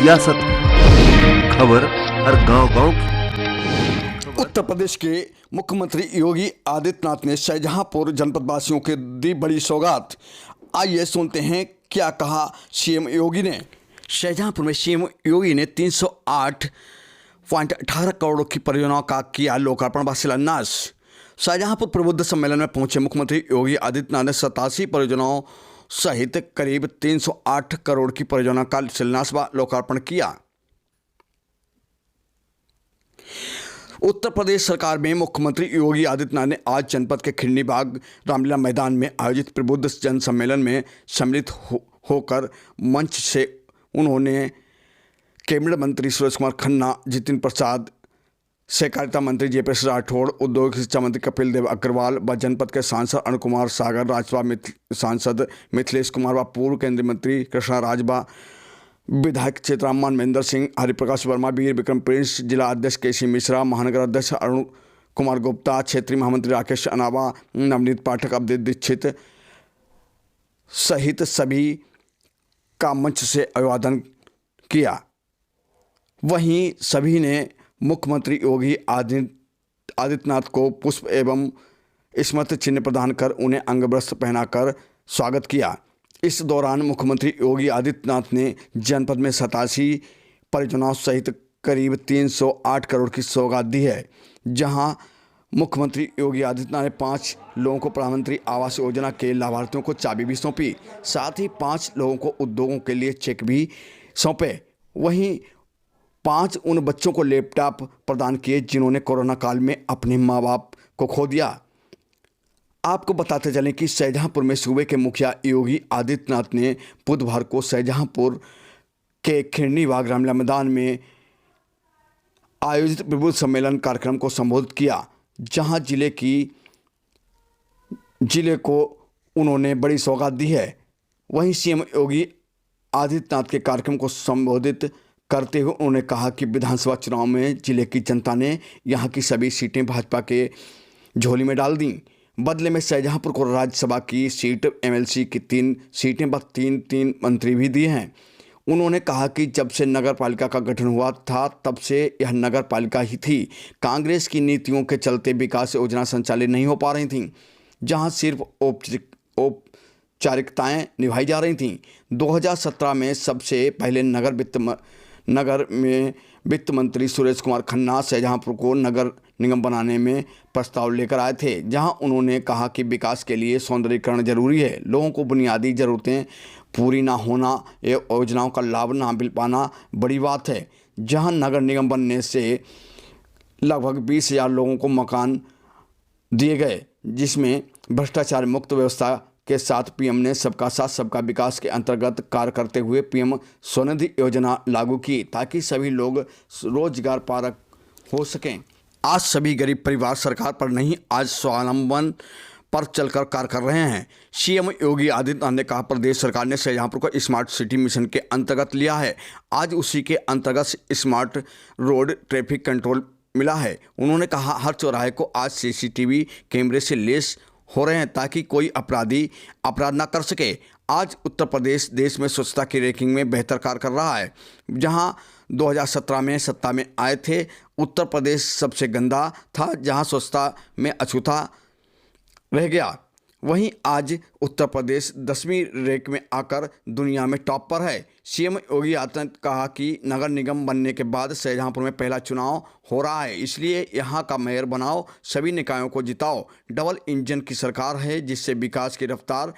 सियासत है, खबर हर गांव-गांव की। उत्तर प्रदेश के मुख्यमंत्री योगी आदित्यनाथ ने शाहजहांपुर जनपद वासियों को दी बड़ी सौगात। आइए सुनते हैं क्या कहा सीएम योगी ने। शाहजहांपुर में सीएम योगी ने 308.18 करोड़ की परियोजनाओं का किया लोकार्पण व शिलान्यास। शाहजहांपुर प्रबुद्ध सम्मेलन में पहुंचे मुख्यमंत्री योगी आदित्यनाथ ने 87 परियोजनाओं सहित करीब 308 करोड़ की परियोजना का शिलान्यास व लोकार्पण किया। उत्तर प्रदेश सरकार में मुख्यमंत्री योगी आदित्यनाथ ने आज जनपद के खिंडी बाग रामलीला मैदान में आयोजित प्रबुद्ध जन सम्मेलन में सम्मिलित होकर मंच से उन्होंने कैबिनेट मंत्री सुरेश कुमार खन्ना, जितिन प्रसाद, सहकारिता मंत्री जयप्रकाश राठौड़, उद्योग शिक्षा मंत्री कपिल देव अग्रवाल व जनपद के सांसद अरुण कुमार सागर, राज्यसभा सांसद मिथिलेश कुमार व पूर्व केंद्रीय मंत्री कृष्णा राज व विधायक चितराम महेंद्र सिंह, हरिप्रकाश वर्मा, वीर विक्रम प्रिंस, जिला अध्यक्ष केसी मिश्रा, महानगर अध्यक्ष अरुण कुमार गुप्ता, क्षेत्रीय महामंत्री राकेश अनावा, नवनीत पाठक, अवधेश दीक्षित सहित सभी का मंच से अभिवादन किया। वहीं सभी ने मुख्यमंत्री योगी आदित्यनाथ को पुष्प एवं स्मृति चिन्ह प्रदान कर उन्हें अंगवस्त्र पहनाकर स्वागत किया। इस दौरान मुख्यमंत्री योगी आदित्यनाथ ने जनपद में 87 परियोजनाओं सहित करीब 308 करोड़ की सौगात दी है, जहां मुख्यमंत्री योगी आदित्यनाथ ने 5 लोगों को प्रधानमंत्री आवास योजना के लाभार्थियों को चाबी भी सौंपी। साथ ही 5 लोगों को उद्योगों के लिए चेक भी सौंपे। वहीं 5 उन बच्चों को लैपटॉप प्रदान किए जिन्होंने कोरोना काल में अपने माँ बाप को खो दिया। आपको बताते चलें कि शाहजहांपुर में सूबे के मुखिया योगी आदित्यनाथ ने बुधवार को शाहजहांपुर के खिंडी बाग रामलीला मैदान में आयोजित प्रबुद्ध सम्मेलन कार्यक्रम को संबोधित किया, जहां जिले को उन्होंने बड़ी सौगात दी है। वहीं सीएम योगी आदित्यनाथ के कार्यक्रम को संबोधित करते हुए उन्होंने कहा कि विधानसभा चुनाव में जिले की जनता ने यहां की सभी सीटें भाजपा के झोली में डाल दी। बदले में शाहजहांपुर को राज्यसभा की सीट, एमएलसी की 3 सीटें व 3 मंत्री भी दिए हैं। उन्होंने कहा कि जब से नगर पालिका का गठन हुआ था तब से यह नगर पालिका ही थी। कांग्रेस की नीतियों के चलते विकास योजना संचालित नहीं हो पा रही थी, जहां सिर्फ औपचारिकताएं निभाई जा रही थीं। 2017 में सबसे पहले नगर में वित्त मंत्री सुरेश कुमार खन्ना शाहजहांपुर को नगर निगम बनाने में प्रस्ताव लेकर आए थे, जहां उन्होंने कहा कि विकास के लिए सौंदर्यीकरण जरूरी है। लोगों को बुनियादी ज़रूरतें पूरी ना होना, ये योजनाओं का लाभ ना मिल पाना बड़ी बात है। जहां नगर निगम बनने से लगभग 20,000 लोगों को मकान दिए गए, जिसमें भ्रष्टाचार मुक्त व्यवस्था के साथ पीएम ने सबका साथ सबका विकास के अंतर्गत कार्य करते हुए पीएम स्वनिधि योजना लागू की, ताकि सभी लोग रोजगार पारक हो सकें। आज सभी गरीब परिवार सरकार पर नहीं, आज स्वावलंबन पर चलकर कार्य कर रहे हैं। सीएम योगी आदित्यनाथ ने कहा, प्रदेश सरकार ने शाहजहांपुर को स्मार्ट सिटी मिशन के अंतर्गत लिया है। आज उसी के अंतर्गत स्मार्ट रोड ट्रैफिक कंट्रोल मिला है। उन्होंने कहा, हर चौराहे को आज सीसीटीवी कैमरे से लैस हो रहे हैं ताकि कोई अपराधी अपराध ना कर सके। आज उत्तर प्रदेश देश में स्वच्छता की रैंकिंग में बेहतर कार्य कर रहा है। जहां 2017 में सत्ता में आए थे, उत्तर प्रदेश सबसे गंदा था, जहां स्वच्छता में अछूता रह गया। वहीं आज उत्तर प्रदेश 10वीं रैंक में आकर दुनिया में टॉप पर है। सीएम योगी आदित्यनाथ ने कहा कि नगर निगम बनने के बाद शाहजहांपुर में पहला चुनाव हो रहा है, इसलिए यहां का मेयर बनाओ, सभी निकायों को जिताओ। डबल इंजन की सरकार है, जिससे विकास की रफ्तार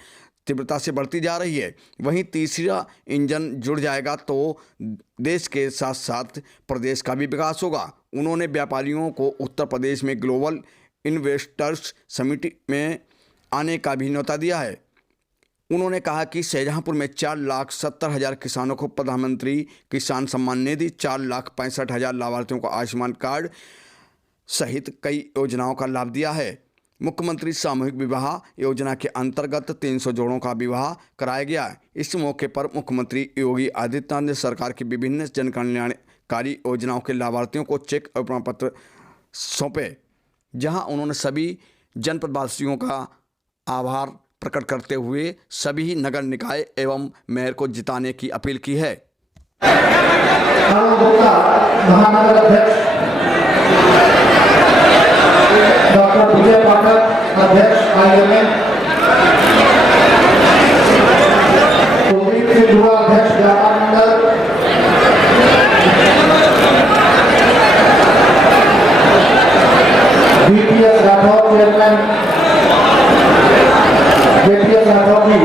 तीव्रता से बढ़ती जा रही है। वहीं तीसरा इंजन जुड़ जाएगा तो देश के साथ साथ प्रदेश का भी विकास होगा। उन्होंने व्यापारियों को उत्तर प्रदेश में ग्लोबल इन्वेस्टर्स समिट में आने का भी न्योता दिया है। उन्होंने कहा कि शाहजहांपुर में 4,70,000 किसानों को प्रधानमंत्री किसान सम्मान निधि, 4,65,000 लाभार्थियों को आयुष्मान कार्ड सहित कई योजनाओं का लाभ दिया है। मुख्यमंत्री सामूहिक विवाह योजना के अंतर्गत 300 जोड़ों का विवाह कराया गया। इस मौके पर मुख्यमंत्री योगी आदित्यनाथ ने सरकार की विभिन्न जन कल्याणकारी योजनाओं के लाभार्थियों को चेक और प्रमाण पत्र सौंपे, जहां उन्होंने सभी जनपदवासियों का आभार प्रकट करते हुए सभी नगर निकाय एवं मेयर को जिताने की अपील की है। अरुण गुप्ता महानगर अध्यक्ष, डॉक्टर विजय पाठक अध्यक्ष IMA, कुलदीप सिंह दुआ अध्यक्ष व्यापार मंडल, BPS Rathore chairman, BPS Rathore ji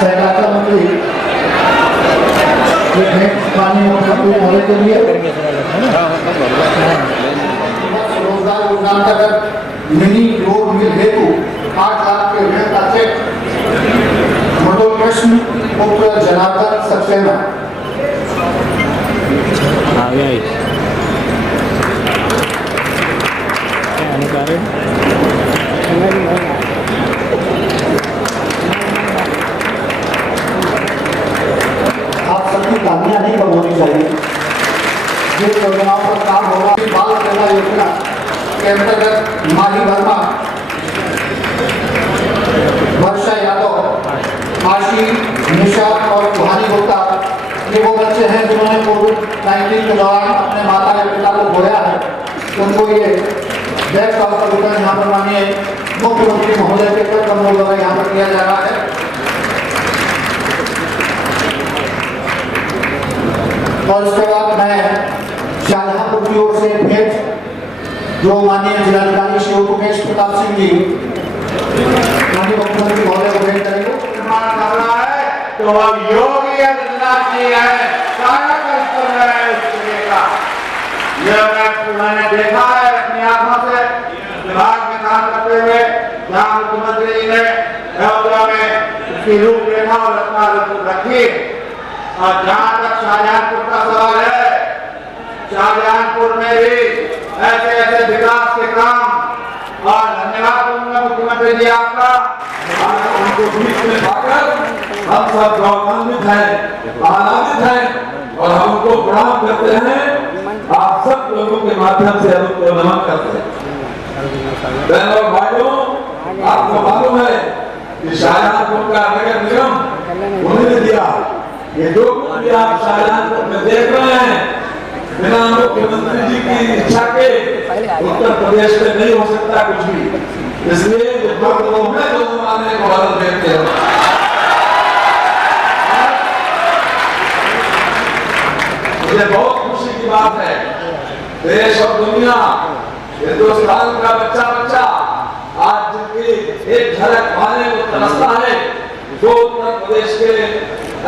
सहकारिता मंत्री, पानी मुख्यमंत्री महोदय के लिए रोजगार योजना अंतर्गत मिनी रोड मिल हेतु 8 लाख के ऋण का चेक मधुर कृष्ण उप जनार्दन सक्सेना। आप सबकी कामयाबी नहीं कम होनी चाहिए। जिन योजनाओं पर काम होगा, बाल सेवा योजना के अंतर्गत माही वर्मा, वर्षा यादव, आशी, निशा और सुहानी गुप्ता, ये वो बच्चे हैं जिन्होंने कोविड-19 के दौरान अपने माता या पिता को खोया है। उनको ये बैग का वितरण यहाँ पर माननीय मुख्यमंत्री महोदय के कर कमल द्वारा यहाँ पर किया जा रहा है। और उसके बाद मैं शाहजहांपुर की ओर से भेंट जो माननीय जिलाधिकारी श्री उमेश प्रताप सिंह जी माननीय मुख्यमंत्री महोदय को भेंट करेंगे। निर्माण कर रहा है तो अब योगी आदित्यनाथ जी है, सारा कष्ट कर रहा है इस दुनिया का। यह मैंने देखा है अपनी आंखों से, विभाग में काम करते हुए जहाँ मुख्यमंत्री जी ने अयोध्या में उसकी रूपरेखा और रखी। और जहाँ तक शाहजहांपुर का सवाल है, शाहजहांपुर में भी ऐसे ऐसे विकास के काम, और धन्यवाद दूंगा मुख्यमंत्री जी आपका। उनको बीच में पाकर हम सब गौरवान्वित हैं, आनंदित हैं और हम उनको प्रणाम करते हैं। आप सब लोगों के माध्यम से हम उनको नमन करते हैं। बहनों और भाइयों, आपको मालूम है कि शाहजहांपुर का नगर निगम उन्होंने दिया। ये जो कुछ भी आप शाहजहांपुर में देख रहे हैं, बिना मुख्यमंत्री जी की इच्छा के उत्तर प्रदेश में नहीं हो सकता कुछ भी। इसलिए जो लोग हैं जो जमाने को बदल देते हैं। मुझे बहुत खुशी की बात है, देश और दुनिया, हिंदुस्तान का बच्चा बच्चा आज जिनकी एक झलक पाने को तरसता है, जो उत्तर प्रदेश के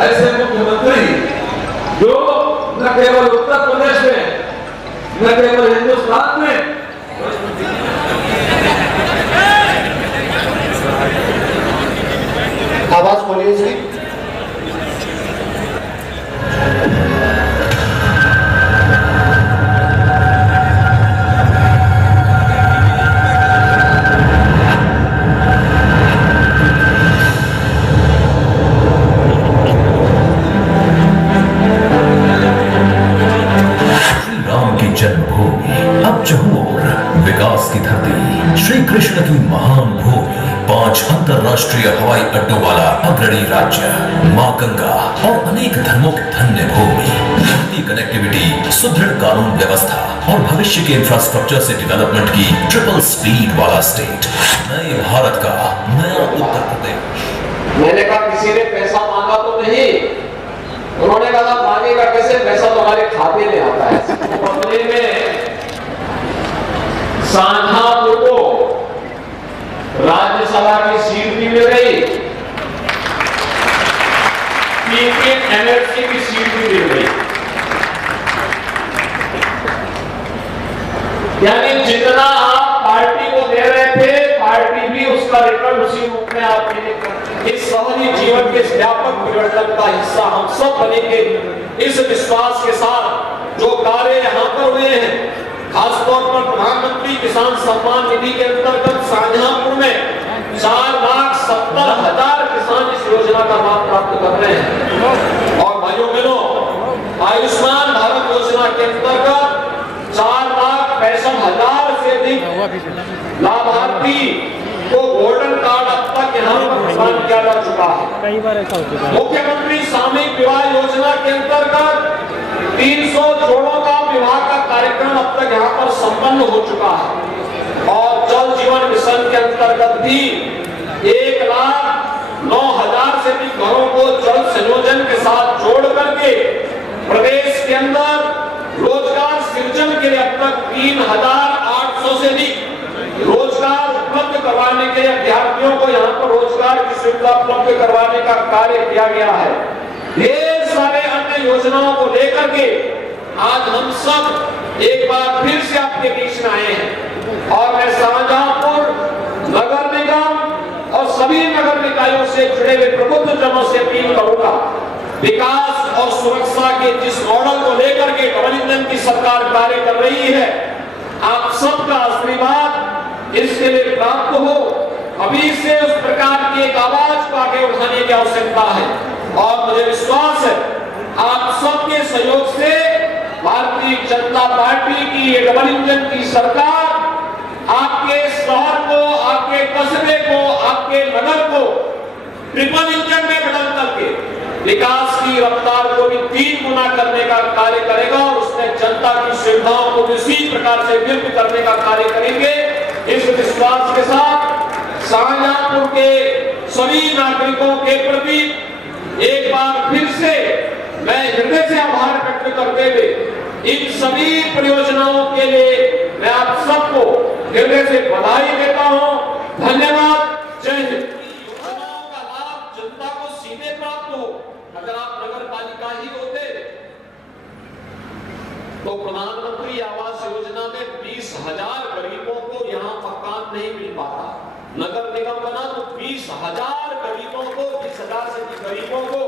ऐसे मुख्यमंत्री जो न केवल उत्तर प्रदेश में, न केवल हिंदुस्तान में, आवाज बोलिए जी। जन्मभूमि अब चहुओर विकास की धरती, श्री कृष्ण की महान भूमि, 5 अंतरराष्ट्रीय हवाई अड्डों वाला अग्रणी राज्य, मां गंगा और अनेक धर्मों की धन्य भूमि, बढ़ती कनेक्टिविटी, सुदृढ़ कानून व्यवस्था और भविष्य के इंफ्रास्ट्रक्चर से डेवलपमेंट की ट्रिपल स्पीड वाला स्टेट, नए भारत का नया उत्तर प्रदेश। मैंने कहा किसी ने पैसा मांगा तो नहीं, उन्होंने कहा मांगेगा कैसे, पैसा तुम्हारे खाते में आता है। बदले में शाहजहांपुर को राज्यसभा की सीट भी मिल गई, एमएलसी की सीट भी मिल गई। यानी जितना आप पार्टी को दे रहे थे, पार्टी भी उसका रिटर्न उसी रूप में आप इस शहरी जीवन के व्यापक परिवर्तन का हिस्सा हम सब बनेंगे। इस विश्वास के साथ जो कार्य यहाँ पर हुए हैं, खासतौर पर प्रधानमंत्री किसान सम्मान निधि के अंतर्गत शाहजहांपुर में 4,70,000 किसान इस योजना का लाभ प्राप्त कर रहे हैं। और भाइयों बहनों, आयुष्मान भारत योजना के अंतर्गत 4,65,000 से अधिक लाभार्थी को गोल्डन कार्ड अब तक यहाँ पर प्रदान किया जा चुका है। मुख्यमंत्री सामूहिक विवाह योजना के अंतर्गत 300 जोड़ों का विवाह का कार्यक्रम अब तक यहाँ पर संपन्न हो चुका है और जल जीवन मिशन के अंतर्गत भी 1,09,000 से भी घरों को जल संयोजन के साथ जोड़ करके प्रदेश के अंदर रोजगार सृजन के लिए अब तक 3,800 से भी रोजगार उपलब्ध करवाने के लिए अभ्यर्थियों को यहाँ पर रोजगार की सुविधा उपलब्ध करवाने का कार्य किया गया है। ढेर सारे अन्य योजनाओं को लेकर के आज हम सब एक बार फिर से आपके बीच में आए हैं और मैं शाहजहांपुर नगर निगम और सभी नगर निकायों से जुड़े हुए प्रबुद्ध जनों से अपील करूंगा, विकास और सुरक्षा के जिस मॉडल को लेकर के डबल इंजन की सरकार कार्य कर रही है, आप सबका आशीर्वाद इसके लिए प्राप्त हो। अभी से उस प्रकार की एक आवाज को आगे उठाने की आवश्यकता है और मुझे विश्वास है आप सबके सहयोग से भारतीय जनता पार्टी की ये डबल इंजन की सरकार आपके शहर को, आपके कस्बे को, आपके नगर को ट्रिपल इंजन में बदल करके विकास की रफ्तार को भी 3 गुना करने का कार्य करेगा और उसमें जनता की सुविधाओं को भी उसी प्रकार से वृद्धि करने का कार्य करेंगे। इस विश्वास के साथ शाहजहांपुर के सभी नागरिकों के प्रति एक बार फिर से मैं हृदय से आभार व्यक्त करते हुए इन सभी परियोजनाओं के लिए मैं आप सबको हृदय से बधाई देता हूं। धन्यवाद। जय हिंद। योजनाओं का लाभ जनता को सीधे प्राप्त हो। अगर आप नगर पालिका ही होते तो प्रधानमंत्री आवास योजना में 20,000 गरीबों को यहाँ मकान नहीं मिल पाता। नगर निगम बना तो 20,000 गरीबों को, 20,000 से भी गरीबों को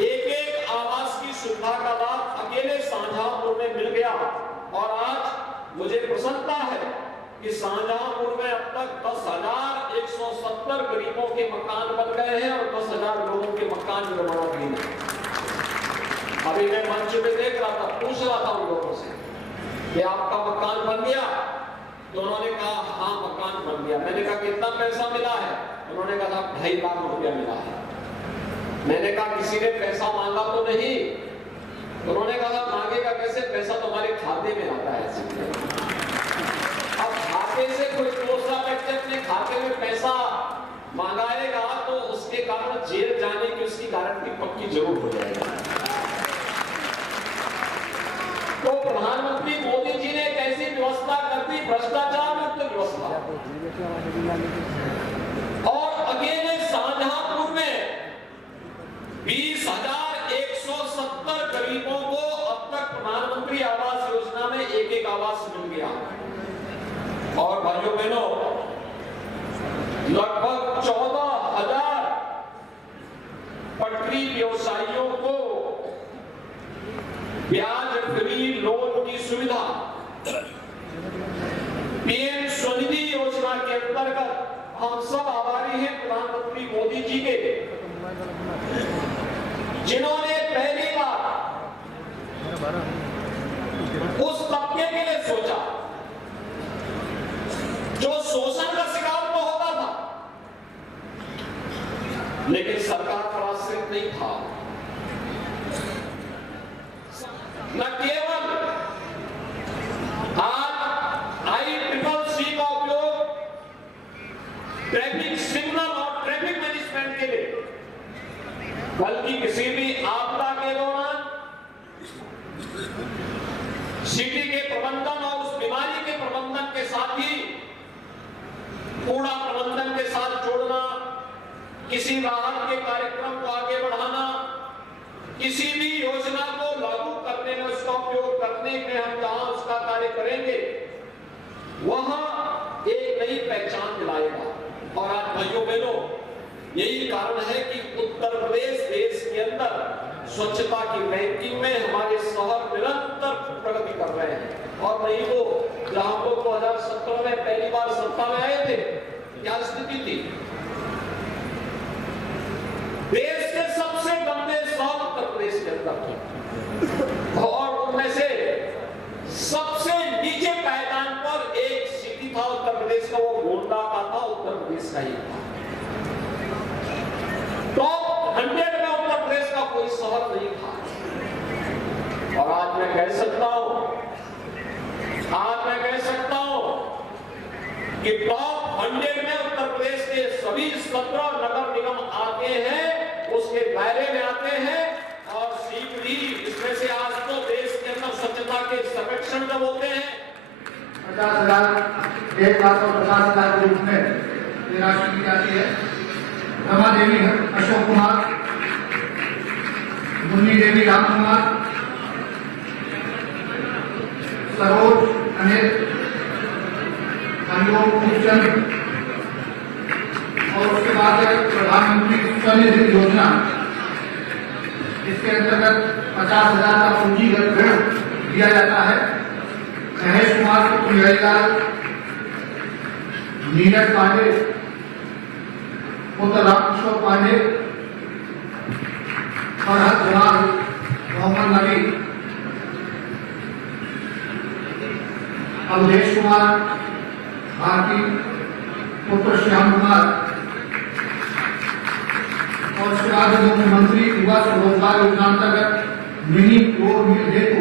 एक आवास की सुविधा का लाभ अकेले शाहजहांपुर में मिल गया और आज मुझे प्रसन्नता है कि शाहजहांपुर में अब तक 10,170 गरीबों के मकान बन गए हैं और 10,000 लोगों के मकान निर्माणाधीन हैं। अभी मैं मंच में देख रहा था, पूछ रहा था उन लोगों से कि आपका मकान बन गया? तो उन्होंने कहा हाँ मकान बन गया। मैंने कहा कितना पैसा मिला है? उन्होंने कहा 2.5 लाख रुपया मिला है। मैंने कहा किसी ने पैसा मांगा तो नहीं? उन्होंने कहा मांगेगा कैसे, पैसा तुम्हारे खाते में आता है। अब खाते से कोई दूसरा व्यक्ति अपने खाते में पैसा मांगाएगा तो उसके कारण जेल जाने की उसकी गारंटी पक्की जरूर हो जाएगी। तो प्रधानमंत्री मोदी जी ने कैसी व्यवस्था कर दी, भ्रष्टाचार मुक्त व्यवस्था। और अकेले शाहजहांपुर में 20,170 गरीबों को अब तक प्रधानमंत्री आवास योजना में एक आवास मिल गया। और भाइयों बहनों, लगभग 14,000 पटरी व्यवसायियों को ब्याज फ्री लोन की सुविधा पीएम स्वनिधि योजना के अंतर्गत हम सब आभारी हैं प्रधानमंत्री मोदी जी के, जिन्होंने पहली बार उस तबके के लिए सोचा जो शोषण का शिकार तो होता था लेकिन सरकार पर आश्रित नहीं था। न केवल आज ICCC का उपयोग ट्रैफिक सिग्नल और ट्रैफिक मैनेजमेंट के लिए, बल्कि किसी भी आपदा के दौरान सिटी के प्रबंधन और उस बीमारी के प्रबंधन के साथ ही कूड़ा प्रबंधन के साथ जोड़ना, किसी राहत के कार्यक्रम को आगे बढ़ाना, किसी भी योजना को लागू करने में उसका उपयोग करने में हम जहां उसका कार्य करेंगे वहां एक नई पहचान दिलाएगा। और आज भाइयों बहनों, यही कारण है कि उत्तर प्रदेश देश के अंदर स्वच्छता की रैंकिंग में हमारे शहर निरंतर प्रगति कर रहे हैं। और नहीं तो जहां लोग 2017 में पहली बार सत्ता में आए थे, क्या स्थिति थी? देश के सबसे गंदे शहर उत्तर प्रदेश के अंदर थे और उनमें से सबसे नीचे पायदान पर एक सिटी था उत्तर प्रदेश का, वो गोंडा का था, उत्तर प्रदेश का ही था। टॉप 100 में उत्तर प्रदेश का कोई शहर नहीं था। और कि टॉप 100 में उत्तर प्रदेश के सभी 17 नगर निगम आते हैं, उसके दायरे में आते हैं। और शीघ्र ही इसमें से आज तो देश के अंदर स्वच्छता के सर्वेक्षण जब होते हैं 50,000 1 लाख और 50,000 के रूप में ये राशि दी जाती है। रमा देवी अशोक कुमार, मुन्नी देवी राम कुमार, सरोज अनिल, हरिओम खूबचंद, और उसके बाद प्रधानमंत्री स्वनिधि योजना, इसके अंतर्गत 50,000 का पूंजीगत ऋण दिया जाता है। महेश कुमार पुंजरीलाल, नीरज पांडे, पुत्र रामकिशोर पांडे, फरहत जमाल, मोहम्मद नबी, अवधेश कुमार भारती, पुत्र श्याम कुमार, और उसके बाद मुख्यमंत्री युवा स्वरोजगार योजना अंतर्गत मिनी फ्लोर मिल हेतु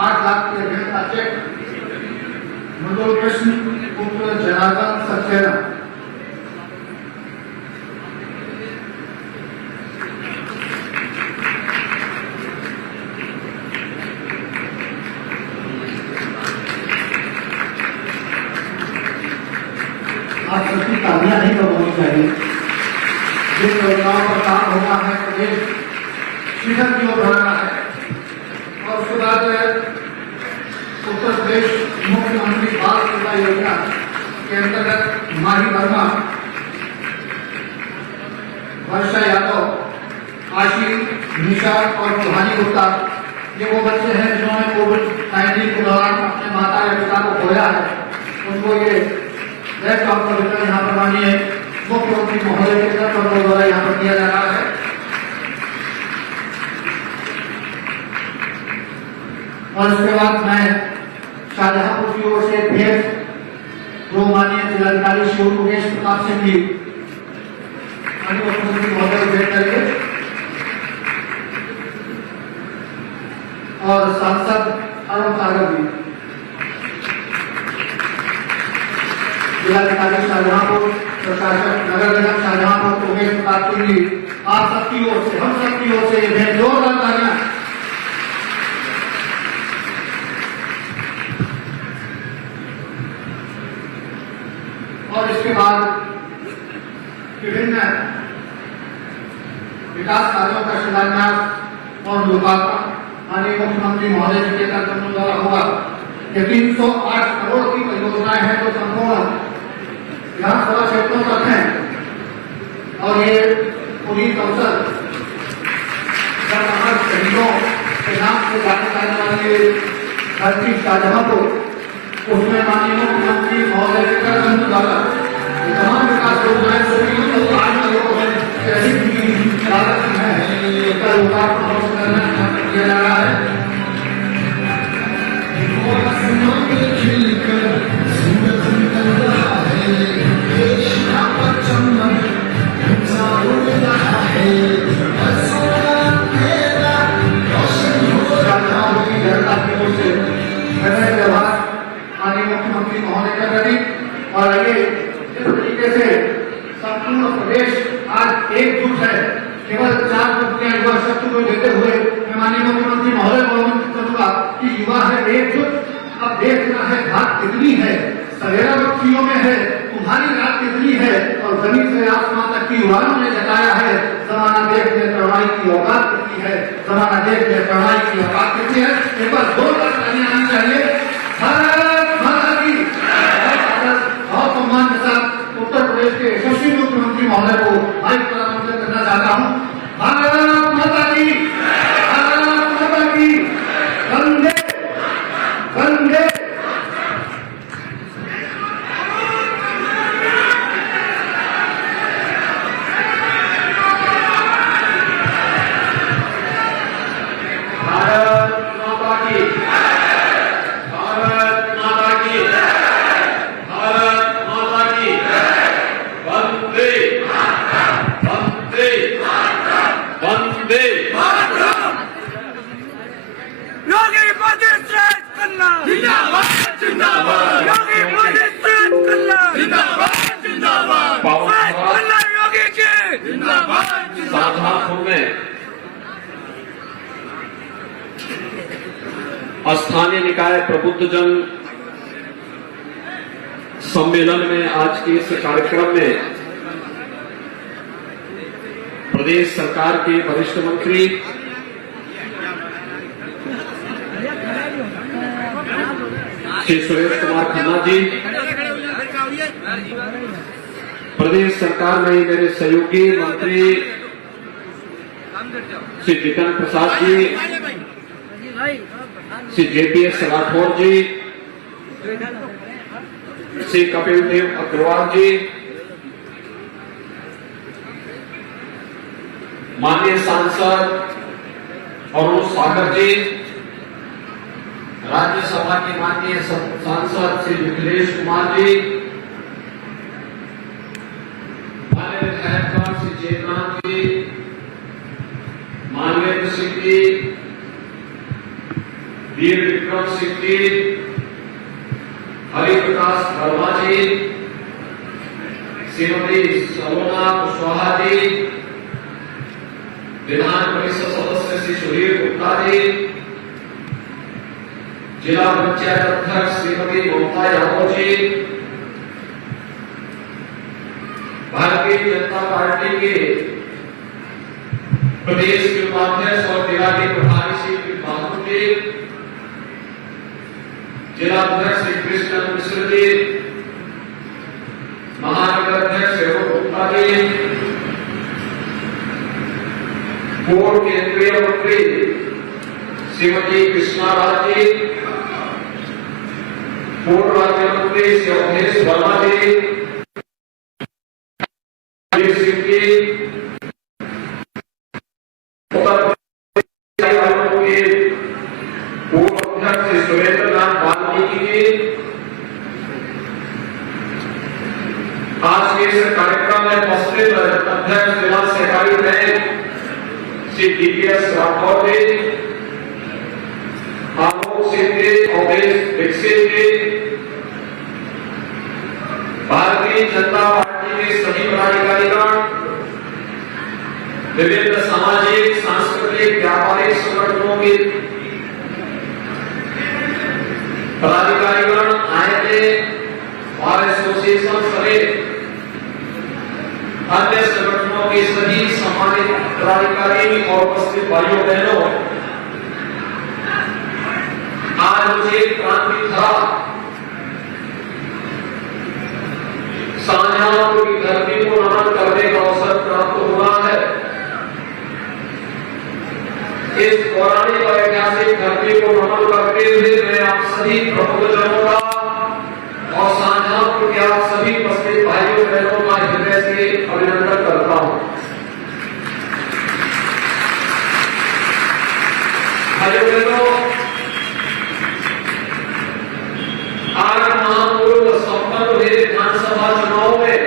8 लाख के ऋण का चेक मृदुल कृष्ण पुत्र जनार्दन सक्सेना। आप सबकी तालियां नहीं होनी चाहिए। जिन योजनाओं पर काम होना है प्रदेश शिखर की ओर बढ़ना है। और उसके बाद उत्तर प्रदेश मुख्यमंत्री बाल सुविधा योजना के अंतर्गत माही वर्मा, वर्षा यादव, आशी, निशा और कुहानी गुप्ता, ये वो बच्चे हैं जिन्होंने कोविड-19 के दौरान अपने माता या पिता को खोया है। उनको ये लैपटॉप का वितरण यहाँ पर माननीय मुख्यमंत्री महोदय के तरफ द्वारा यहाँ पर किया जा रहा है। और इसके बाद मैं शाहजहांपुर की ओर से भेंट जो माननीय जिलाधिकारी शिव मुकेश प्रताप सिंह जी माननीय मुख्यमंत्री महोदय भेंट करेंगे, और सांसद अरुण सागर जी, जिलाधिकारी शाहजहांपुर, प्रशासक नगर निगम शाहजहांपुर उमेश प्रताप सिंह जी, आप सबकी ओर से, हम सबकी ओर से ये भेंट जोरदार तालियां। और इसके बाद विभिन्न विकास कार्यों का शिलान्यास और लोकार्पण माननीय मुख्यमंत्री महोदय जी के कार्यक्रम द्वारा होगा। ये 308 करोड़ की परियोजनाएं हैं जो संपूर्ण विधानसभा क्षेत्रों तक हैं। और ये पुनीत अवसर शहीदों के नाम से जाने जाने वाली धरती शाहजहांपुर, उसमें माननीय मुख्यमंत्री महोदय के कार्यक्रम द्वारा तमाम विकास योजनाएं किया जा रहा है। माननीय मुख्यमंत्री महोदय कर रही, और ये इस तरीके से संपूर्ण प्रदेश आज एकजुट है। केवल 4 रुपया युवा शक्ति को देते हुए मैं माननीय मुख्यमंत्री महोदय को अनुरोध करूंगा कि युवा है एकजुट। अब देखना है बात कितनी है, सवेरा बख्शियों में है, तुम्हारी रात कितनी है, और जमीन से आसमान तक की उड़ानों ने जताया है। जमाना देख ले करुणाई की औकात कितनी है, जमाना देख ले करुणाई की औकात कितनी है। एक बार जोरदार तालियां आनी चाहिए। भारत माता की बहुत सम्मान के साथ उत्तर प्रदेश के यशस्वी मुख्यमंत्री महोदय को भाई प्रधानमंत्री करना चाहता हूँ। भारत माता की, भारत माता की, वंदे वंदे। भारत माता की, भारत शाहजहांपुर में स्थानीय निकाय प्रबुद्धजन सम्मेलन में आज के इस कार्यक्रम में प्रदेश सरकार के वरिष्ठ मंत्री श्री सुरेश कुमार खन्ना जी, प्रदेश सरकार में मेरे सहयोगी मंत्री श्री जितेंद्र प्रसाद जी, श्री जेपीएस राठौर जी, श्री कपिल देव अग्रवाल जी, माननीय सांसद अरुण सागर जी, राज्यसभा के माननीय सांसद श्री मिथिलेश कुमार जी, माननीय विधायक श्री जयनाथ जी, मानवेंद्र सिंह जी, वीर विक्रम सिंह जी, हरिप्रकाश वर्मा जी, श्रीमती सलोना कुशवाहा जी, विधान परिषद सदस्य श्री सुधीर गुप्ता जी, जिला पंचायत अध्यक्ष श्रीमती ममता यादव जी, भारतीय जनता पार्टी के प्रदेश के उपाध्यक्ष और जिला के प्रभारी श्री बहादुर जी, जिला अध्यक्ष श्री कृष्ण मिश्र जी, महानगर अध्यक्ष एवं गुप्ता जी, पूर्व केंद्रीय मंत्री श्रीमती कृष्णा राज जी, पूर्व राज्य मंत्री श्री अवधेश वर्मा जी, सिंह जी, उत्तर प्रदेश के पूर्व अध्यक्ष श्री सुरेंद्र नाथ वाल्मीकि जी, आज के इस कार्यक्रम में उपस्थित अध्यक्ष जिला सहकारी बैंक श्री डीपीएस राठौर जी, आलोक सिंह जी, अवधेश दीक्षित जी, भारतीय जनता पार्टी के सभी पदाधिकारीगण, विभिन्न सामाजिक सांस्कृतिक व्यापारिक संगठनों के पदाधिकारीगण आए थे और एसोसिएशन समेत अन्य संगठनों के सभी सम्मानित पदाधिकारी और उपस्थित भाइयों बहनों, आज मुझे क्रांति था शाहजहांपुर की धरती को नमन करने का अवसर प्राप्त हुआ है। इस पौराणिक और ऐतिहासिक धरती को नमन करते हुए मैं आप सभी प्रबुद्धजनों का और शाहजहांपुर के आप सभी उपस्थित भाइयों बहनों का हृदय से अभिनंदन करता हूं। भाइयों बहनों, आज महापूर्व संपन्न हुए विधानसभा चुनाव में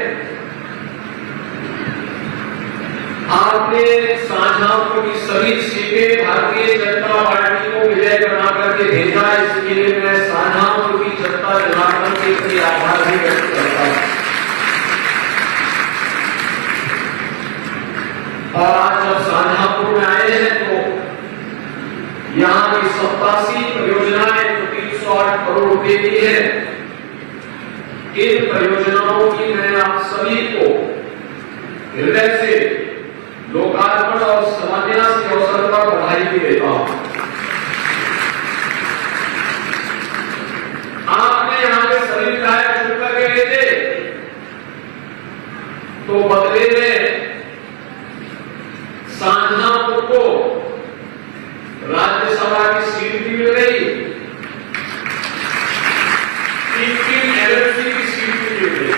आपने शाहजहांपुर की सभी सीटें भारतीय जनता पार्टी को विजय बना करके भेजा। इसके लिए मैं शाहजहांपुर की जनता जनार्दन के प्रति आभार भी व्यक्त करता हूं। और आज जब शाहजहांपुर में आए हैं तो यहाँ की 87 परियोजनाएं 308 करोड़ रुपए की है। इन परियोजनाओं की मैं आप सभी को हृदय से लोकार्पण और शिलान्यास के अवसर पर बधाई भी देता हूं। आपने यहां के सभी विधायक चुन करके गए थे तो बदले में शाहजहांपुर को राज्यसभा की सीट भी मिल गई, 3 एलएलसी की सीट भी मिल गई।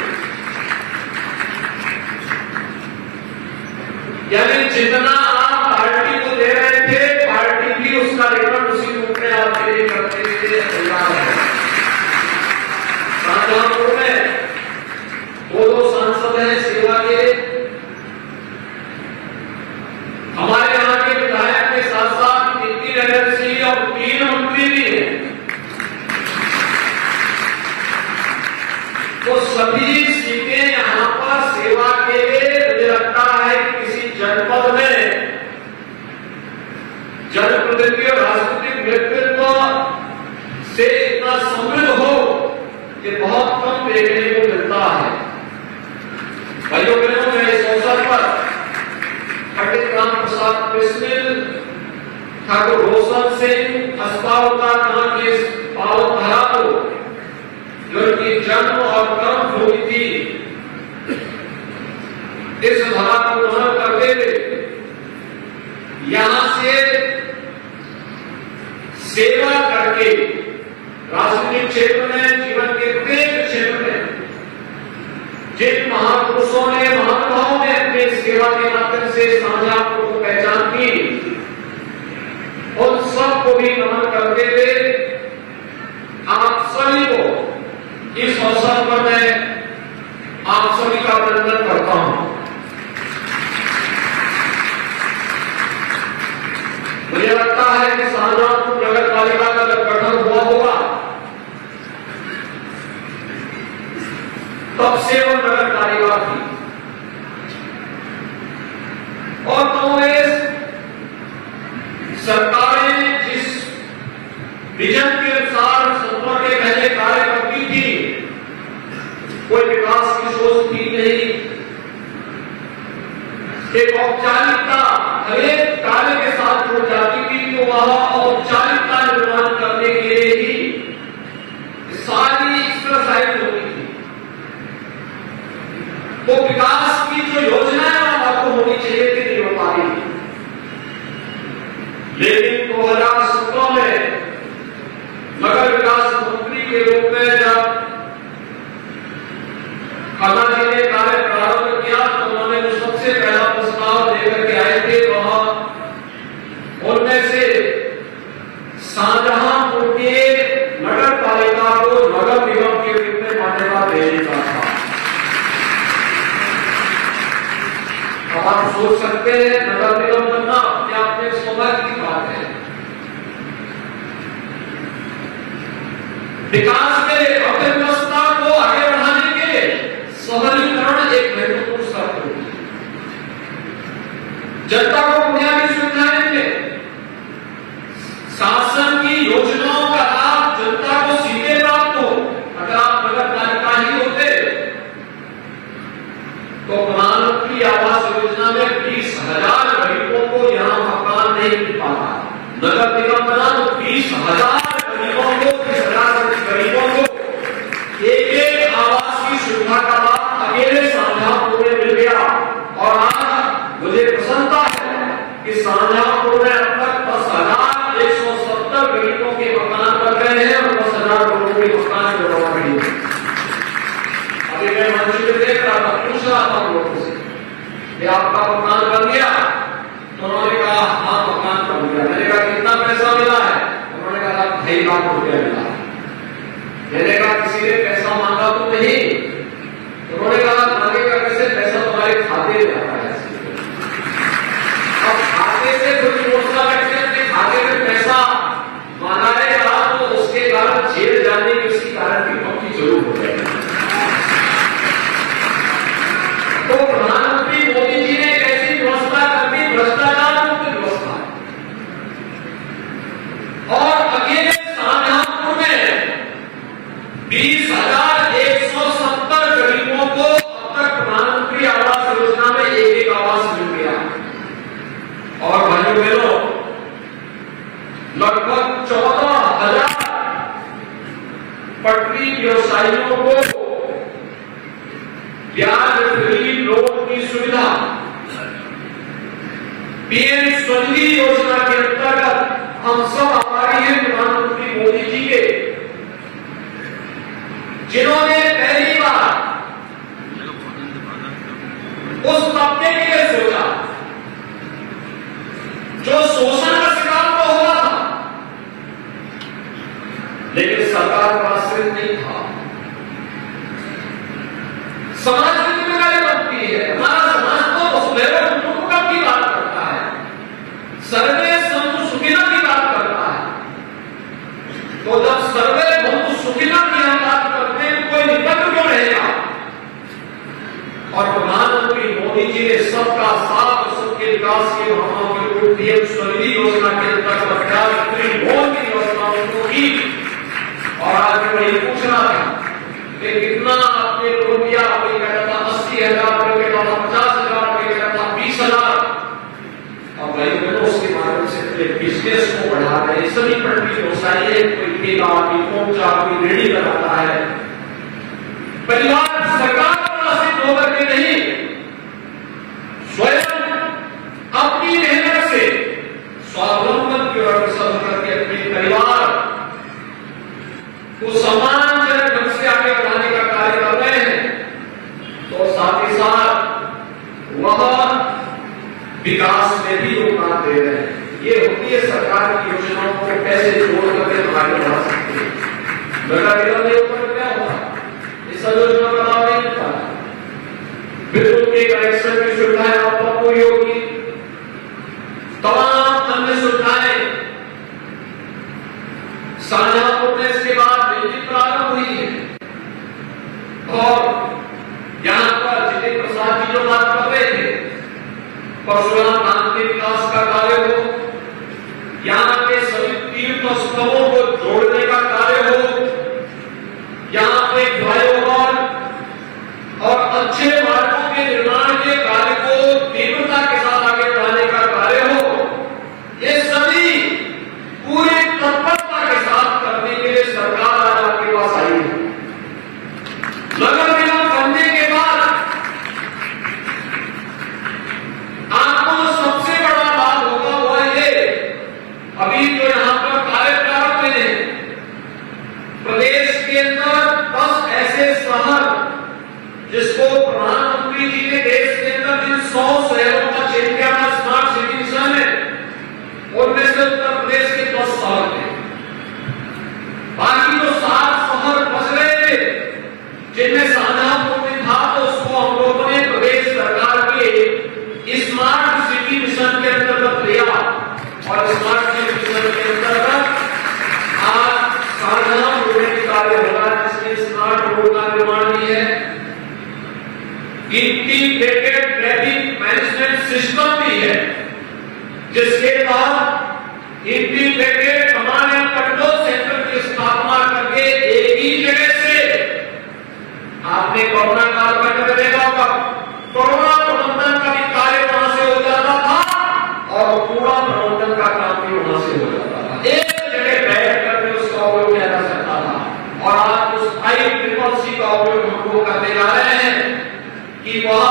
यानी जितना आप पार्टी को दे रहे थे, पार्टी भी उसका रिटर्न उसी रूप में आपके लिए करने के लिए तैयार है। शाहजहांपुर में 2 सांसद हैं सेवा के। हमारे यहाँ के विधायक के साथ साथ 3 एलएलसी और 3 मंत्री भी हैं। तो सभी सीटें यहाँ भाइयों बहनों, मैं इस अवसर पर पंडित राम प्रसाद बिस्मिल, ठाकुर रोशन सिंह, अस्तावता के पावन धरा को जो उनकी जन्म और कर्म भूमि थी, इस धरा को नमन करते हुए यहां से सेवा करके राजनीतिक क्षेत्र में, जीवन के प्रत्येक क्षेत्र में जिन महापुरुषों ने, महानुभावों ने अपने सेवा के माध्यम से साझापुर को पहचान की, उन सबको भी नमन करते हुए आप सभी को इस अवसर पर मैं आप सभी का अभिनंदन करता हूं। मुझे लगता है कि शाहजहांपुर नगर पालिका का जब गठन हुआ होगा तब से वो नगर पालिका थी और कांग्रेस सरकारें जिस विजन के अनुसार सत्ता के पहले कार्य करती थी, कोई विकास की सोच थी नहीं। एक औपचारिकता हरेक कार्य के साथ जुड़ जाती थी, तो वह औपचारिकता निर्माण करने के लिए ही सारी एक्सरसाइज होती थी। तो विकास की जो योजनाएं आपको होनी चाहिए थी, नहीं हो पा रही थी। लेकिन 2017 में नगर विकास मंत्री के रूप में जब खन्ना जी ने कार्य प्रारंभ किया तो उन्होंने जो सबसे पहला प्रस्ताव लेकर के आए थे, वह उनमें से शाहजहांपुर के नगर पालिका को नगर निगम के रूप में मान्यता देने का था। अब आप सोच सकते हैं, नगर निगम बनना अपने आप में सौभाग्य की बात है। विकास के अर्थव्यवस्था को आगे बढ़ाने के सहरीकरण एक महत्वपूर्ण शर्त होती है। जनता को बुनियादी सुविधाएं मिले, शासन की योजनाओं का लाभ जनता को सीधे प्राप्त हो। अगर आप नगर पालिका ही होते तो प्रधानमंत्री आवास योजना में 20,000 गरीबों को यहां मकान नहीं मिल पाता। नगर निगम बना तो 20,000 गरीबों को, 30,000 गरीबों को एक आवास की सुविधा का लाभ अकेले शाहजहांपुर में मिल गया। और आज मुझे प्रसन्नता है कि शाहजहांपुर में अब तक 10,170 गरीबों के मकान बन गए हैं और 10,000 लोगों के मकान बनवा रही है। अभी मैं मंच में देख रहा था, पूछ रहा था लोगों से कि आपका मकान बन गया? तो उन्होंने कहा हाँ मकान बन गया। मैंने कहा कितना पैसा मिला है? उन्होंने कहा 2.5 लाख रुपया मिला। मैंने कहा किसी ने पैसा मांगा तो नहीं? उन्होंने कहा मांगेगा कैसे, पैसा तुम्हारे खाते में आता है। अब खाते से कुछ योजना करके अपने खाते में पैसा मंगाएगा तो उसके कारण जेल जाने की, उसकी कारण की पक्की जरूर हो जाएगी। तो प्रधानमंत्री मोदी जी ने कैसी व्यवस्था कर दी, भ्रष्टाचार मुक्त व्यवस्था। और अकेले शाहजहांपुर में 20,170 गरीबों को अब तक प्रधानमंत्री आवास योजना में एक आवास मिल गया। और भाइयों बहनों, लगभग 14,000 पटरी व्यवसायियों को ब्याज फ्री लोन की सुविधा पीएम स्वनिधि योजना के अंतर्गत हम सब आभारी हैं प्रधानमंत्री मोदी जी के, जिन्होंने पहली बार उस तबके के लिए सोचा जो शोषण का शिकार तो हो रहा था, लेकिन सरकार का आश्रित नहीं था। समाज की जिम्मेदारी बनती है। हमारा समाज तो वसुधैव कुटुंबकम की बात करता है, सर्वे संतु सुखिनः की बात करता है। तो जब सर्वे संतु सुखिनः की हम बात करते हैं, कोई निकट क्यों रहेगा? और प्रधानमंत्री मोदी जी ने सबका साथ और सबके विकास के भावनाओं के रूप पीएम स्वनिधि योजना के अंतर्गत ब्याज फ्री लोन की व्यवस्था उनको की। और आज मैं वही पूछ रहा था कि कितना आपने लोन दिया? कोई कहता था 80,000 रुपए बिजनेस को बढ़ा रहे हैं। सभी पटरी व्यवसायी है, कोई ठेला, कोई पोंचा, कोई रेडी लगाता है। परिवार सरकार पर आश्रित होकर के नहीं, स्वयं अपनी मेहनत से स्वावलंबन की ओर अग्रसर होकर के अपने परिवार को सम्मानजनक ढंग से आगे बढ़ाने का कार्य कर रहे हैं, तो साथ ही साथ वह विकास में भी योगदान दे रहे हैं। ये होती है सरकार की योजनाओं को कैसे जोड़ करके आगे बढ़ा सकते हैं। नगर निगम के ऊपर क्या हुआ, इस योजना का लाभ नहीं था, विद्युत के कनेक्शन की सुविधाएं आपको पूरी होगी, तमाम अन्य सुविधाएं शाहजहांपुर में इसके बाद बिजली प्रारंभ हुई है। और यहां पर जितेंद्र प्रसाद जी जो बात कर रहे थे, परशुराम धाम के विकास का कार्य हो, यहां के सभी तीर्थ स्थलों को जोड़ने का कार्य हो, यहां पे फ्लाईओवर और अच्छे मार्गों के निर्माण के कार्य को तीव्रता के साथ आगे बढ़ाने का कार्य हो, ये सभी पूरी तत्परता के साथ करने के लिए सरकार आज आपके पास आई है। नगर निगम बनने के बाद आपको सबसे बड़ा लाभ होगा वह ये, अभी जो यहां पर कार्य प्रारंभ हुए हैं, प्रदेश के अंदर 10 ऐसे शहर जिसको प्रधानमंत्री जी ने देश के अंदर जिन 100 शहरों का चयन किया था स्मार्ट सिटी मिशन में, उनमें से उत्तर प्रदेश के 10 शहर थे। बाकी जो 7 शहर बच रहे थे, जिनमें शाहजहांपुर में था, तो उसको हम लोगों ने प्रदेश सरकार के स्मार्ट सिटी मिशन के अंतर्गत लिया। और स्मार्ट सिटी मिशन के अंतर्गत आज शाहजहांपुर में कार्य हो रहा है, जिसमें स्मार्ट रोड का निर्माण भी है, इंटीग्रेटेड ट्रैफिक मैनेजमेंट सिस्टम भी है, जिसके तहत integrated command and control centre की स्थापना करके एक ही जगह से, आपने कोरोना काल में देखा होगा, कोरोना प्रबंधन का भी कार्य वहां से हो जाता था और पूरा प्रबंधन का काम भी वहां से हो जाता था। एक जगह बैठ करके उसका उपयोग किया जा सकता था। और आज उस ICCC का उपयोग हम लोग करने जा रहे हैं कि वह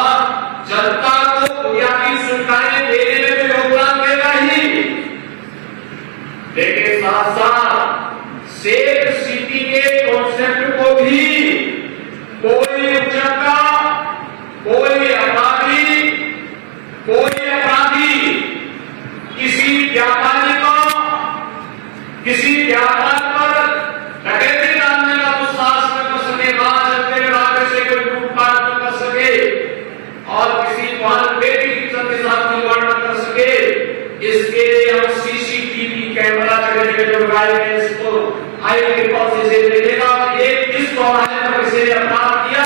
जनता को बुनियादी सुविधाएं देने में भी योगदान देगा ही, लेकिन साथ साथ सेफ सिटी के कॉन्सेप्ट को भी कोई उच्चता, कोई अपराधी किसी व्यापारी को किसी व्यापार पर डकैती डालने का दुस्साहस न कर सके, वहां चलते रास्ते से कोई लूटपाट न कर सके और किसी वाहन बेटी की के साथ खिलवाड़ न कर सके। इसके लिए हम CCTV कैमरा जगह जगह जो लगाए हैं, इसको ICCC से देखेगा कि एक किस चौराहे पर किसी ने अपराध किया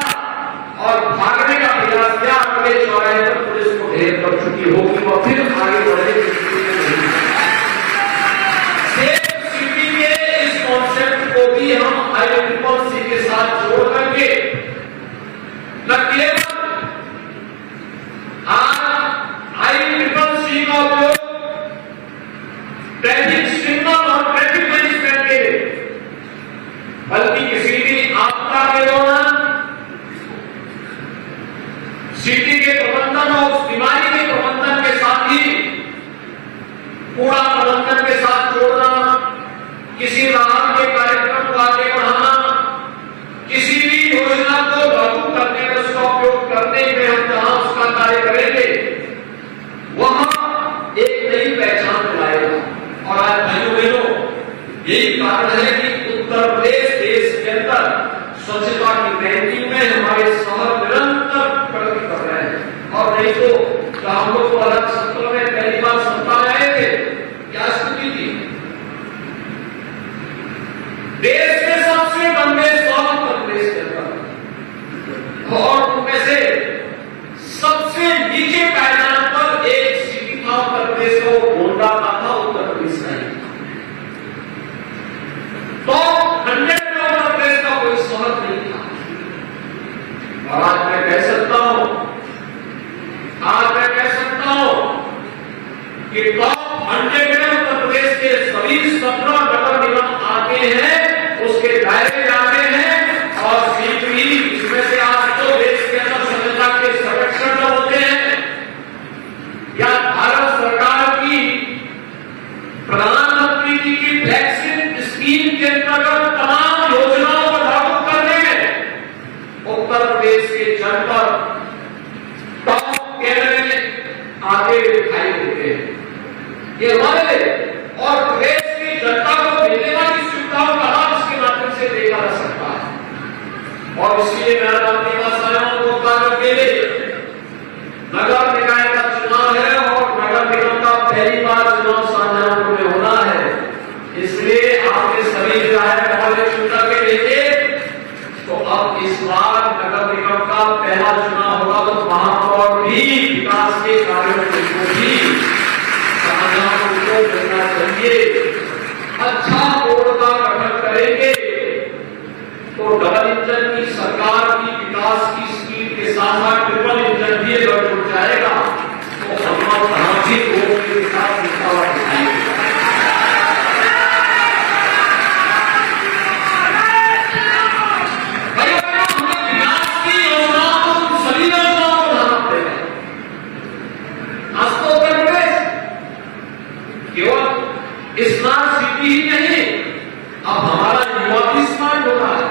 और भागने का प्रयास किया, अगले चौराहे पर पुलिस को ढेर कर चुकी होगी, वह फिर आगे बढ़ेगी। सेफ सिटी के इस कॉन्सेप्ट को भी हम ICCC के साथ जोड़ करके न केवल ICCC का उपयोग ट्रैफिक सिग्नल और ट्रैफिक मैनेजमेंट के लिए, बल्कि किसी भी आपदा के दौरान सिटी के प्रबंधन और उस बीमारी के प्रबंधन के साथ ही कूड़ा प्रबंधन के साथ जोड़ना, किसी राहत के कार्यक्रम को आगे बढ़ाना, किसी भी योजना को लागू करने में उसका उपयोग करने में हम जहां उसका कार्य करेंगे, वहां एक नई पहचान दिलाएगा। और आज भाइयों बहनों, यही कारण है कि उत्तर प्रदेश देश के अंदर स्वच्छता की रैंकिंग में हमारे शहर निरंतर प्रगति कर रहे हैं। और नहीं तो हम लोग को अलग सत्र में पहली बार सत्ता में आए थे, क्या स्थिति थी? देश में सबसे गंदे शहर उत्तर प्रदेश के अंदर, और उनमें से सबसे नीचे पायदान पर एक सिटी था उत्तर प्रदेश को, गोंडा का था उत्तर प्रदेश का ही। तो 100 में उत्तर प्रदेश का कोई शहर नहीं था। और आज मैं कह सकता हूं कि टॉप 100 में उत्तर प्रदेश ये हमारे लिए और प्रदेश की जनता को मिलने वाली सुविधाओं का लाभ इसके माध्यम से देखा जा सकता है। और इसलिए मैं अपनी भाषाओं को कार्य के लिए नगर निकाय का चुनाव है और नगर निगम का पहली बार चुनाव शाहजहांपुर में होना है, इसलिए आपके सभी विधायक हमारे चुनाव के लिए तो अब इस बार नगर निगम का पहला चुनाव होगा तो वहां पर भी विकास के कार्यों को भी शाहजहांपुर को करना चाहिए। अच्छा बोर्ड का गठन करेंगे तो डबल इंजन की सरकार की विकास की स्कीम के साथ साथ ट्रिपल इंजन भी अगर जुड़ जाएगा तो हम आर्थिक बोर्ड के साथ मुकाबला दिखाएंगे। केवल स्मार्ट सिटी ही नहीं, अब हमारा युवा भी स्मार्ट हो रहा है।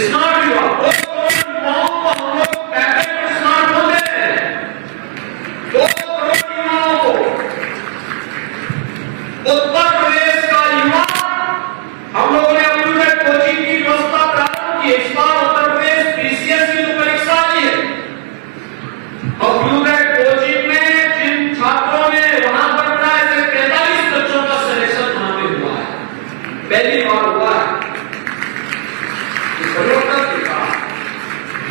स्मार्ट युवा 2 करोड़ युवाओं को हम लोग पैकेट में स्मार्ट हो गए हैं। 2 करोड़ युवाओं को उत्तर प्रदेश का युवा हम लोगों ने अपनी कोचिंग की व्यवस्था प्रारंभ की। इस बार उत्तर प्रदेश पीसीएस की परीक्षा ली है और कोचिंग में जिन छात्रों ने वहां पर 43 बच्चों का सिलेक्शन वहां पे हुआ है, पहली बार हुआ है।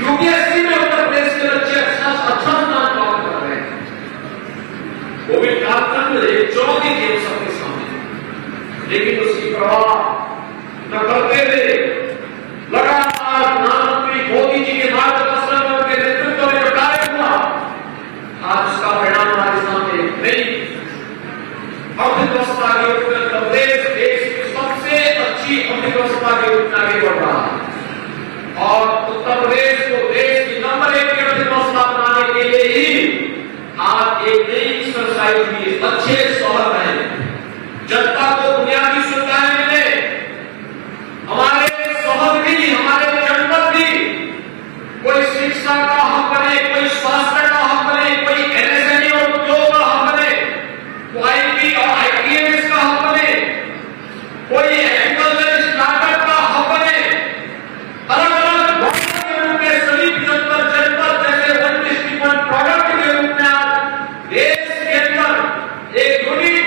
यूपीएससी में उत्तर प्रदेश के बच्चे अच्छा स्थान प्राप्त कर रहे हैं। कोविड कालखंड में एक चुनौती थी सबके सामने, लेकिन उसकी परवाह न करते हुए लगातार प्रधानमंत्री मोदी जी के मार्गदर्शन में उनके नेतृत्व में जो कार्य हुआ, आज उसका परिणाम हमारे सामने नहीं। अर्थव्यवस्था के उत्तर प्रदेश देश की सबसे अच्छी अर्थव्यवस्था के रूप में आगे बढ़ रहा है और उत्तर प्रदेश को देश की नंबर 1 की अर्थव्यवस्था बनाने के लिए ही आज एक नई एक्सरसाइज हुई। अच्छे शहर रहे, जनता को बुनियादी सुविधाएं मिले, हमारे शहर भी हमारे जनपद भी कोई शिक्षा का हक बने, कोई स्वास्थ्य का हक बने, कोई एमएसएमई और उद्योग का हक बने, कोई आईटी और आईटीएमएस का हक बने, कोई एग्रीकल्चर स्टार्टअप का हक बने। अलग अलग के रूप में सभी 75 जनपद जैसे 1 डिस्ट्रिक्ट 1 प्रोडक्ट के रूप में आज देश के अंदर एक यूनिक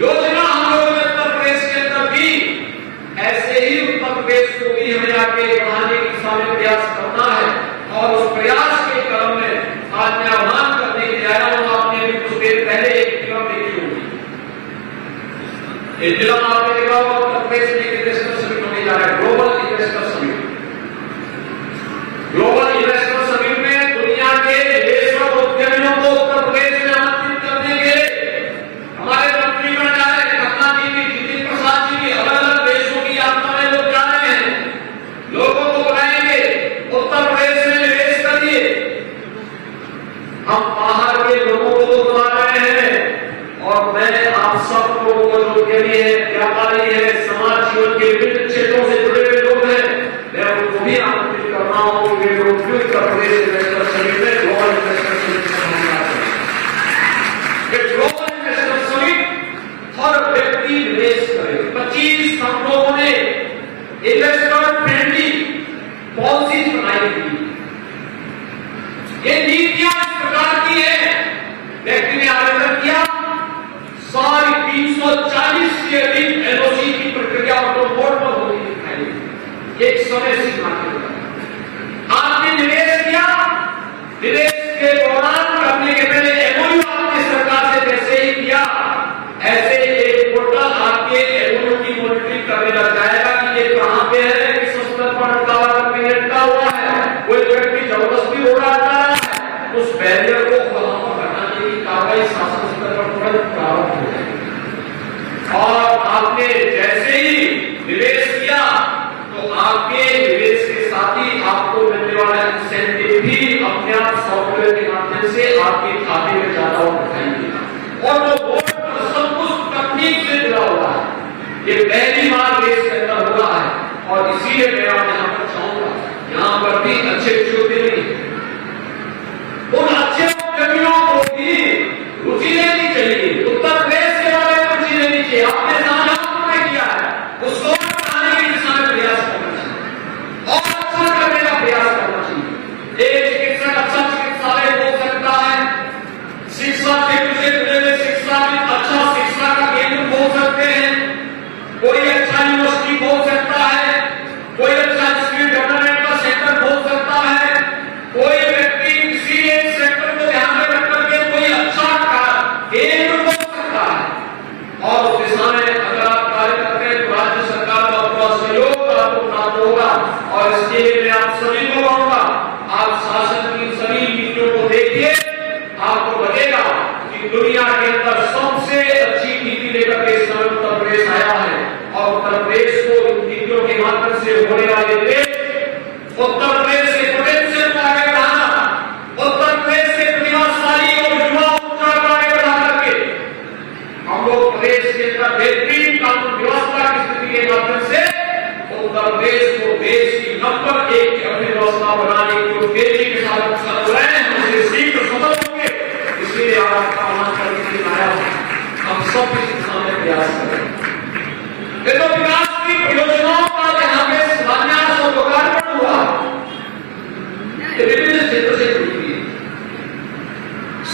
योजना हम लोगों ने उत्तर प्रदेश के अंदर भी, ऐसे ही उत्तर प्रदेश को भी हमें आगे बढ़ाने की दिशा में प्रयास करना है। और उस प्रयास के क्रम में आज मैं आह्वान करने के लिए आया हूं। आपने भी कुछ देर पहले एक फिल्म देखी होगी, ये फिल्म आपने देखा होगा, उत्तर प्रदेश में इन्वेस्टर समिट होने जा रहा है, global investor summit. Global investor summit में दुनिया के निवेशक उद्यमियों को उत्तर प्रदेश में आमंत्रित करने के हमारे मंत्रीगण जा रहे हैं। खन्ना जी भी, जितिन प्रसाद जी भी अलग अलग देशों की यात्रा में लोग जा रहे हैं। लोगों को बुलाएंगे, उत्तर प्रदेश में निवेश करिए। हम बाहर के लोगों को बुला रहे हैं और मैं आप सब लोगों को जो के लिए व्यापार सब इस दिशा में प्रयास करें। देखो विकास की परियोजनाओं का यहाँ पे शिलान्यास और लोकार्पण हुआ, ये विभिन्न क्षेत्र से जुड़ी हुई है,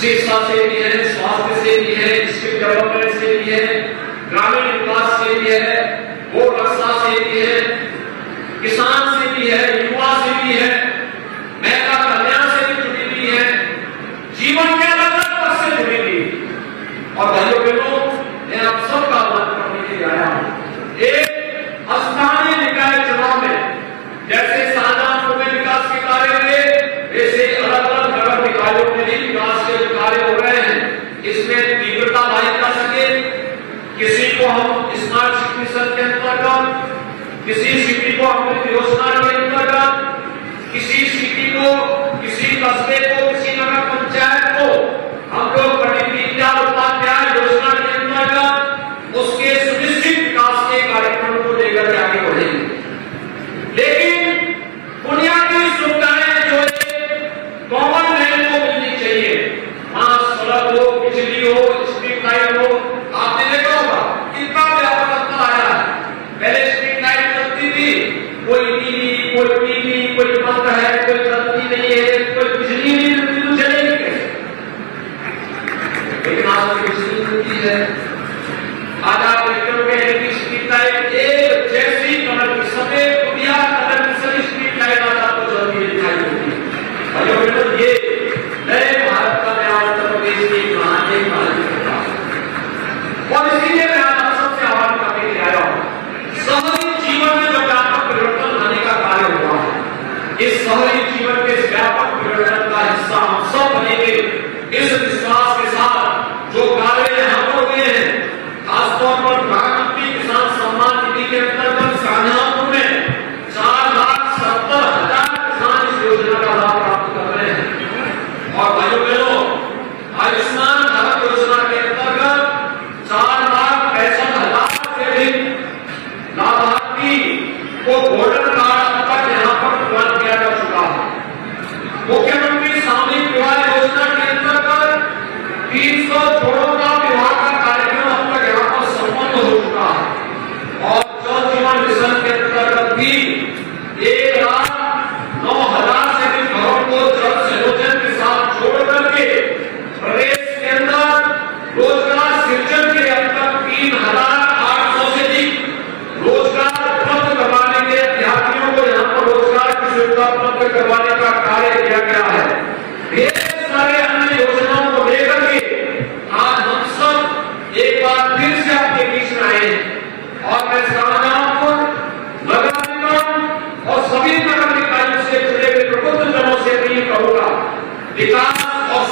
शिक्षा से भी है, स्वास्थ्य से भी है, डिस्ट्रिक्ट डेवलपमेंट से भी है, ग्रामीण विकास से भी है, गो रक्षा से भी है, किसान से भी है, युवा से भी है, महिला कल्याण से भी जुड़ी हुई है, जीवन के अलग अलग पक्ष से जुड़ी हुई है। और भाइयों बहनों, मैं आप सबका आह्वान करने के लिए आया हूं, एक स्थानीय निकाय चुनाव में जैसे शाहजहांपुर में विकास के कार्य हुए, वैसे अलग अलग नगर निकायों में भी विकास के कार्य हो रहे हैं। इसमें तीव्रता लाई जा सके, किसी को हम स्मार्ट सिटी मिशन के अंतर्गत, किसी सिटी को अमृत योजना के अंतर्गत, किसी सिटी को, किसी कस्बे को, किसी नगर पंचायत को हम लोग पंडित दीनदयाल उपाध्याय योजना के अंतर्गत उसके सुनिश्चित विकास के कार्यक्रम को लेकर के आगे बढ़ेंगे। लेकिन बुनियादी सुविधाएं जो कॉमन मैन को मिलनी चाहिए, वहां सड़क हो, बिजली हो, स्ट्रीट लाइट हो, आपने देखा होगा कितना व्यापक अंतर आया है। पहले स्ट्रीट लाइट चलती थी, कोई नीली, कोई पीली, कोई बंद है, कोई चलती नहीं है, कोई बिजली नहीं मिलती तो चलेगी कैसे? लेकिन आज तो बिजली मिलती है। आज आप देखोगे कि स्ट्रीट लाइट एक जैसी कलर की, सफेद दुनिया कलर की सभी स्ट्रीट लाइट आज आपको जल्दी दिखाई देती है। भाइयों बहनों, ये नए भारत का नया उत्तर प्रदेश की कहानी है। और इसीलिए मैं आज आप सबसे आह्वान करने के लिए आया हूं, शहरी जीवन में जो व्यापक परिवर्तन लाने का कार्य हुआ है, इस शहरी जीवन के व्यापक परिवर्तन का हिस्सा हम सब बनेंगे। इस विश्वास के साथ जो कार्य यहाँ पर हुए हैं, खासतौर पर प्रधानमंत्री किसान सम्मान निधि के अंतर्गत शाहजहांपुर में 4,70,000 किसान इस योजना का लाभ प्राप्त कर रहे हैं। और भाइयों बहनों, आयुष्मान भारत योजना के अंतर्गत 4,65,000 से अधिक लाभार्थी को गोल्डन कार्ड अब तक यहाँ पर प्रदान किया जा चुका है। मुख्यमंत्री सामूहिक विवाह योजना के अंतर्गत 300 जोड़ों का विवाह का कार्यक्रम अब तक यहाँ पर संपन्न हो चुका है। और जल जीवन मिशन के अंतर्गत भी 1,09,000 से अधिक घरों को जल संयोजन के साथ जोड़ करके प्रदेश के अंदर रोजगार सृजन के अब तक 3,800 से अधिक रोजगार उपलब्ध करवाने के, अभ्यर्थियों को यहाँ पर रोजगार की सुविधा उपलब्ध करवाने का कार्य किया गया है। ढेर सारे अन्य योजनाओं को लेकर के आज हम सब एक बार फिर से आपके बीच में आए हैं। और मैं शाहजहांपुर नगर निगम और सभी नगर निकायों से जुड़े हुए प्रबुद्ध जनों से भी कहूंगा, विकास और